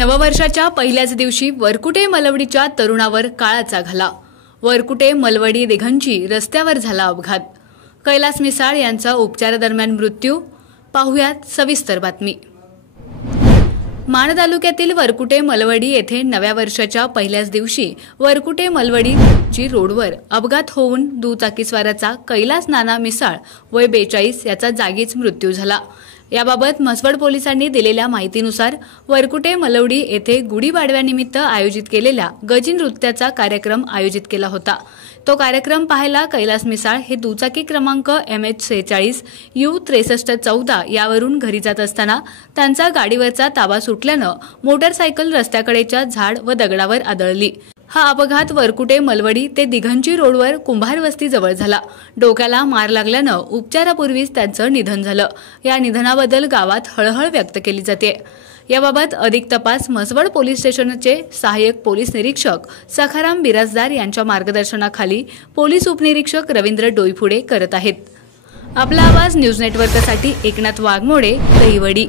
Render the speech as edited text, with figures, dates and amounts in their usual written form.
नववर्षाच्या पहिल्याच दिवशी वरकुटे मलवडीच्या तरुणावर काळाचा घाला। वरकुटे मलवडी दिघंची रस्त्यावर झाला अपघात। कैलास मिसाळ यांचा उपचारादरम्यान मृत्यू। पाहुयात सविस्तर बातमी। माण तालुक्यातील वरकुटे मलवडी येथे नव्या वर्षाच्या पहिल्याच दिवशी वरकुटे मलवडी रोडवर अपघात होऊन दुचाकीस्वाराचा कैलास नाना मिसाळ वय 42 याचा जागीच मृत्यू झाला। याबाबत म्हसवड पोलिसांनी दिलेल्या माहितीनुसार वरकुटे मलवडी येथे गुढीपाडव्यानिमित्त आयोजित केलेल्या गजी नृत्याचा कार्यक्रम आयोजित केला होता। तो कार्यक्रम पाहायला कैलास मिसाळ हे दुचाकी क्रमांक MH46 U6314 यावरून घरी जात असताना त्यांचा गाडीवरचा ताबा सुटल्यानं मोटरसायकल रस्त्याकडेच्या झाड व दगडावर आदळली। हा अपघात वरकुटे मलवडी ते दिघंची रोडवर कुंभार वस्ती जवळ झाला। डोक्याला मार लागल्यानं उपचारापूर्वीच त्यांचं निधन झालं। या निधनाबद्दल गावात हळहळ व्यक्त केली जाते। याबाबत अधिक तपास म्हसवड पोलीस स्टेशनचे सहाय्यक पोलीस निरीक्षक सखाराम बिराजदार यांच्या मार्गदर्शनाखाली पोलीस उपनिरीक्षक रवींद्र डोईफुडे करत आहेत। आपला आवाज न्यूज नेटवर्कसाठी एकनाथ वाघमोडे, दहिवडी।